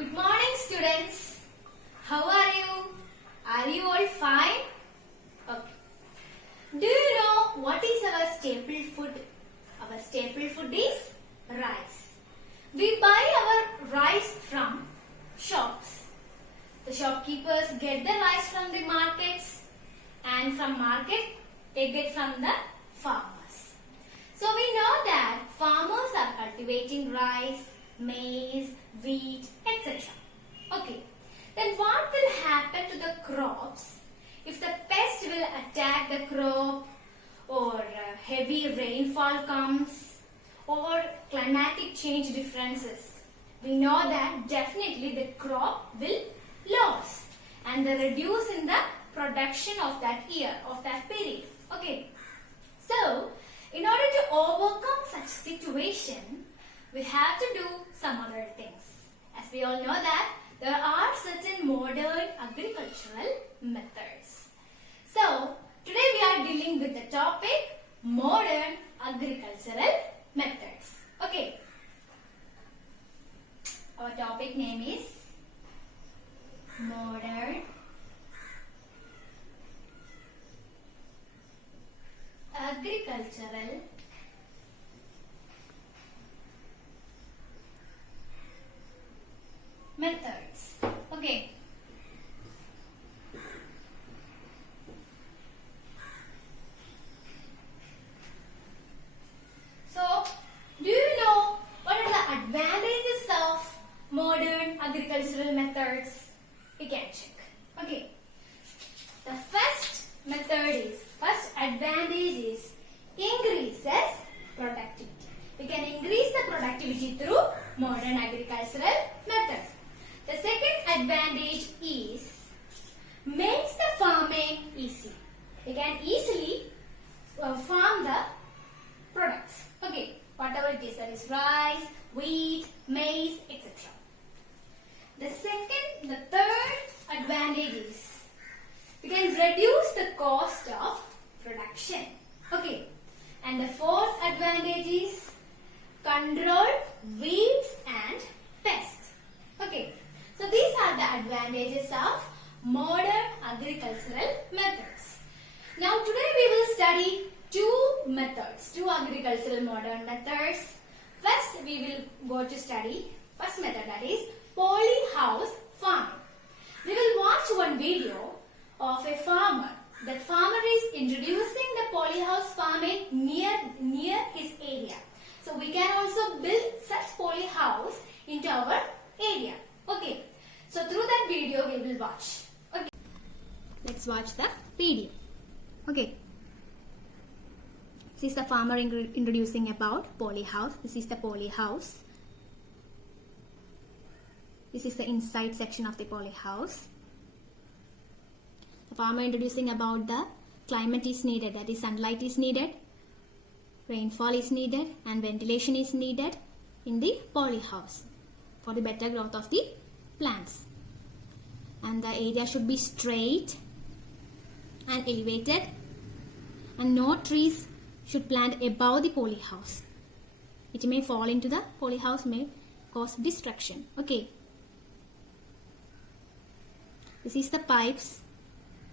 Good morning, students. How are you? Are you all fine? Okay. Do you know what is our staple food? Our staple food is rice. We buy our rice from shops. The shopkeepers get the rice from the markets, and from market they get from the farmers. So we know that farmers are cultivating rice, maize, wheat, etc. Okay. Then what will happen to the crops if the pest will attack the crop, or heavy rainfall comes, or climatic change differences? We know that definitely the crop will lose and the reduce in the production of that year, of that period. Okay. So, in order to overcome such situation, we have to do some other things. As we all know that there are certain modern agricultural methods. So, today we are dealing with the topic modern agricultural methods. Okay. Our topic name is modern agricultural methods. Okay. So, do you know what are the advantages of modern agricultural methods? We can check. Okay. The first advantage is increases productivity. We can increase the productivity through modern agricultural method. The second advantage is makes the farming easy. We can easily farm the products. Okay, whatever it is, that is rice, wheat, maize, etc. The third advantage is we can reduce the cost of production. Okay, and the fourth advantage is control weeds and pests. Okay, so these are the advantages of modern agricultural methods. Now today we will study two agricultural modern methods. First we will go to study first method, that is polyhouse farming. We will watch one video of a farmer. That farmer is introducing the polyhouse farming near his area. So we can also build such polyhouse into our area. Okay. So through that video we will watch. Okay. Let's watch the video. Okay. This is the farmer introducing about polyhouse. This is the polyhouse. This is the inside section of the polyhouse. The farmer introducing about the climate is needed, that is sunlight is needed, rainfall is needed, and ventilation is needed in the polyhouse for the better growth of the plants. And the area should be straight and elevated, and no trees should plant above the polyhouse. It may fall into the polyhouse, may cause destruction. Okay. This is the pipes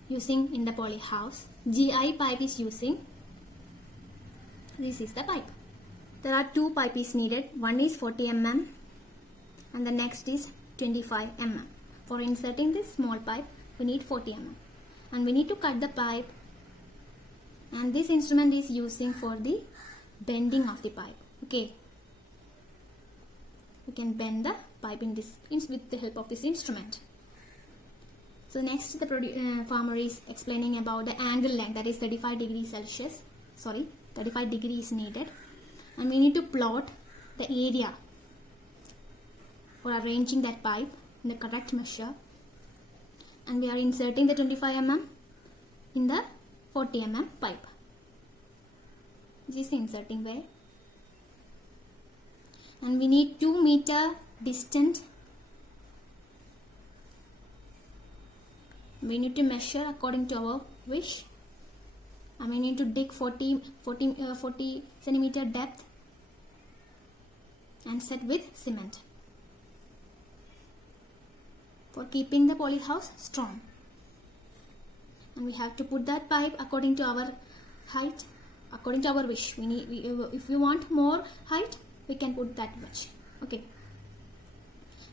using in the polyhouse. GI pipe is using. This is the pipe. There are two pipes needed. One is 40 mm and the next is 25 mm. For inserting this small pipe, we need 40 mm. And we need to cut the pipe. And this instrument is using for the bending of the pipe. Okay. We can bend the pipe in this with the help of this instrument. So next the farmer is explaining about the angle length, that is 35 degrees Celsius. 35 degrees needed. And we need to plot the area for arranging that pipe in the correct measure. And we are inserting the 25 mm in the 40 mm pipe. This is the inserting way. And we need 2 meter distant. We need to measure according to our wish. And we need to dig 40 centimeter depth and set with cement. for keeping the polyhouse strong. And we have to put that pipe according to our height, according to our wish. If we want more height, we can put that much. Okay.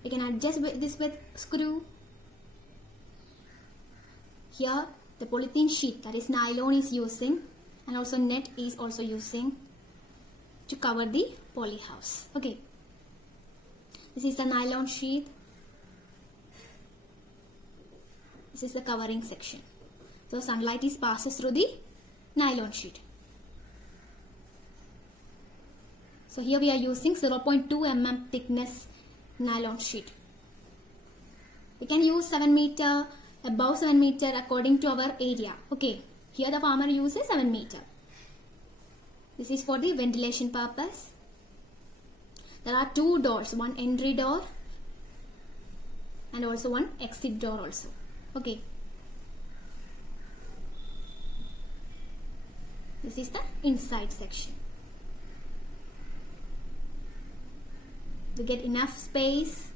We can adjust this with screw. Here the polythene sheet, that is nylon, is using, and also net is also using to cover the polyhouse. Okay. This is the nylon sheet. This is the covering section. So sunlight passes through the nylon sheet. So here we are using 0.2 mm thickness nylon sheet. We can use 7 meter, above 7 meter according to our area. Okay, here the farmer uses 7 meter. This is for the ventilation purpose. There are 2 doors, one entry door and also one exit door also. Okay. This is the inside section. We get enough space,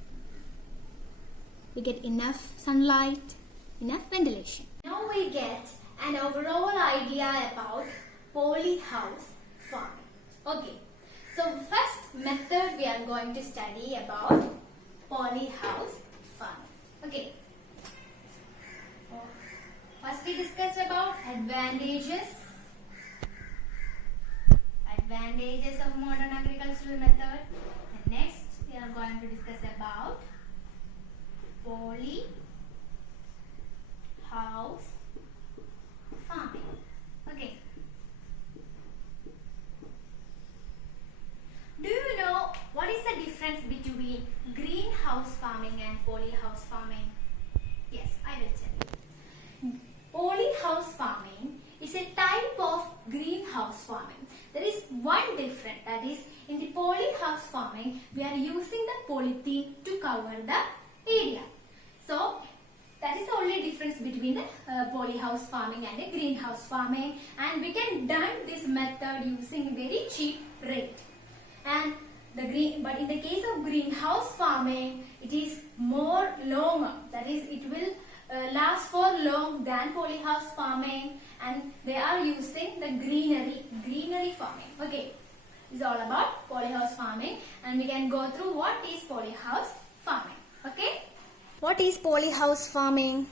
we get enough sunlight, enough ventilation. Now we get an overall idea about polyhouse farming. Okay, so first method we are going to study about polyhouse farming. Okay, first we discussed about advantages of modern agricultural method, and next we are going to discuss about polyhouse farming. Okay, do you know what is the difference between greenhouse farming and polyhouse farming? Yes, I will tell you. Polyhouse farming is a type of greenhouse farming. There is one difference, that is, in the polyhouse farming we are using the polythene to cover the area. So that is the only difference between the polyhouse farming and a greenhouse farming, and we can done this method using very cheap rate. And but in the case of greenhouse farming, it is more longer, that is, it will last for long than polyhouse farming, and they are using the greenery farming. Okay, this is all about polyhouse farming, and we can go through what is polyhouse farming. Okay, what is polyhouse farming?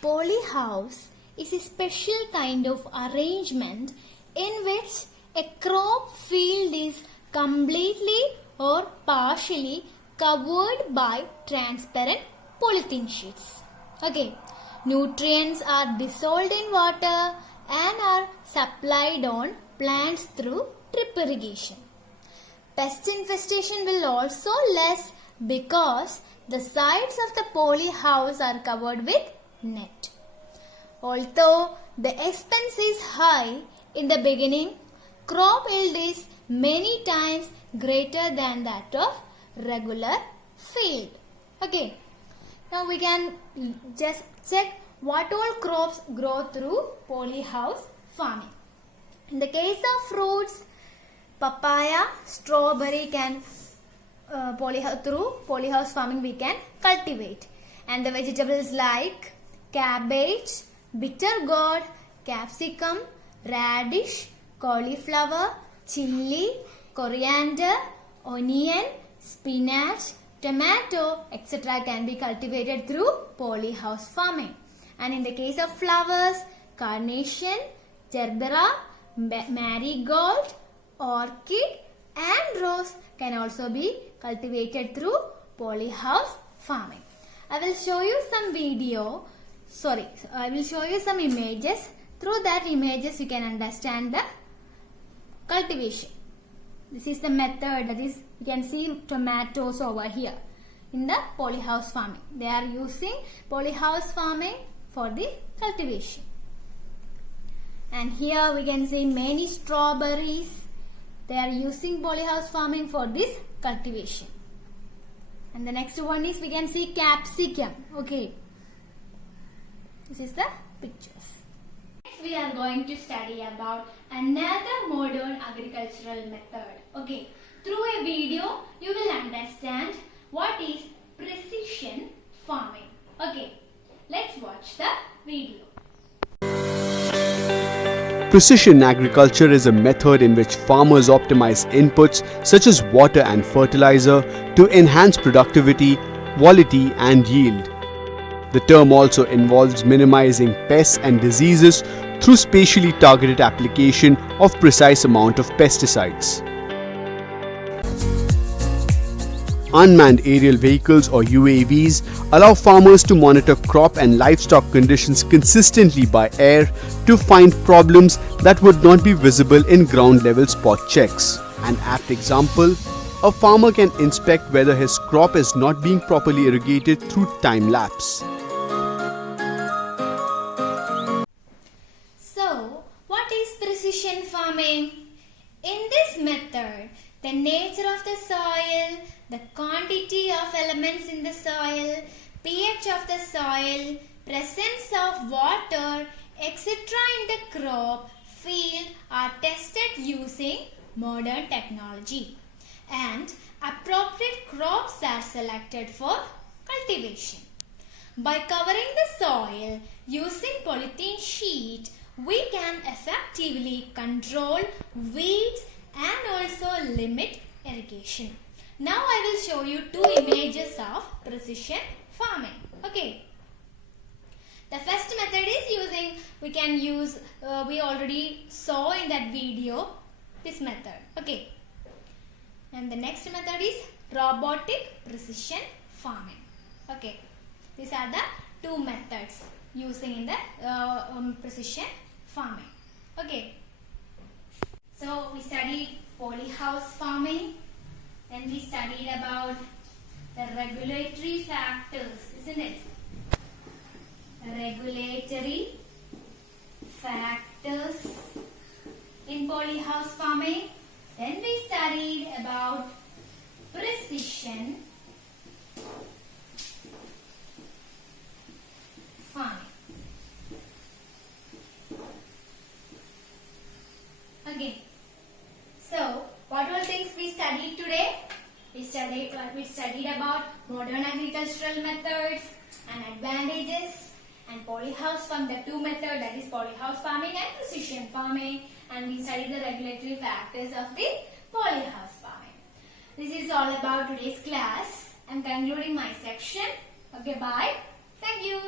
Polyhouse is a special kind of arrangement in which a crop field is completely or partially covered by transparent polythene sheets. Okay, nutrients are dissolved in water and are supplied on plants through drip irrigation. Pest infestation will also less because the sides of the polyhouse are covered with net. Although the expense is high in the beginning, crop yield is many times greater than that of regular field. Okay. Now we can just check what all crops grow through polyhouse farming. In the case of fruits, papaya, strawberry can through polyhouse farming we can cultivate. And the vegetables like cabbage, bitter gourd, capsicum, radish, cauliflower, chilli, coriander, onion, spinach, tomato, etc. can be cultivated through polyhouse farming. And in the case of flowers, carnation, gerbera, marigold, orchid and rose can also be cultivated through polyhouse farming. I will show you some I will show you some images. Through that images you can understand the cultivation. This is the method, that is, you can see tomatoes over here in the polyhouse farming. They are using polyhouse farming for the cultivation. And here we can see many strawberries. They are using polyhouse farming for this cultivation. And the next one is, we can see capsicum. Okay, this is the pictures. Next we are going to study about another modern agricultural method. Okay, through a video you will understand what is precision farming. Precision agriculture is a method in which farmers optimize inputs such as water and fertilizer to enhance productivity, quality, and yield. The term also involves minimizing pests and diseases through spatially targeted application of precise amount of pesticides. Unmanned aerial vehicles or UAVs allow farmers to monitor crop and livestock conditions consistently by air to find problems that would not be visible in ground level spot checks. An apt example, a farmer can inspect whether his crop is not being properly irrigated through time lapse. So, what is precision farming? In this method, the nature of the soil, the quantity of elements in the soil, pH of the soil, presence of water, etc. in the crop field are tested using modern technology, and appropriate crops are selected for cultivation. By covering the soil using polythene sheet, we can effectively control weeds and also limit irrigation. Now I will show you two images of precision farming. Okay. The first method is we already saw in that video this method. Okay. And the next method is robotic precision farming. Okay. These are the two methods using in the precision farming. Okay. So we studied polyhouse farming. Then we studied about the regulatory factors, isn't it? Regulatory factors in polyhouse farming. Then we studied about precision farming. Okay. So, what all things we studied today? We studied about modern agricultural methods and advantages, and polyhouse farm, the two methods, that is polyhouse farming and precision farming, and we studied the regulatory factors of the polyhouse farming. This is all about today's class. I am concluding my section. Okay, bye. Thank you.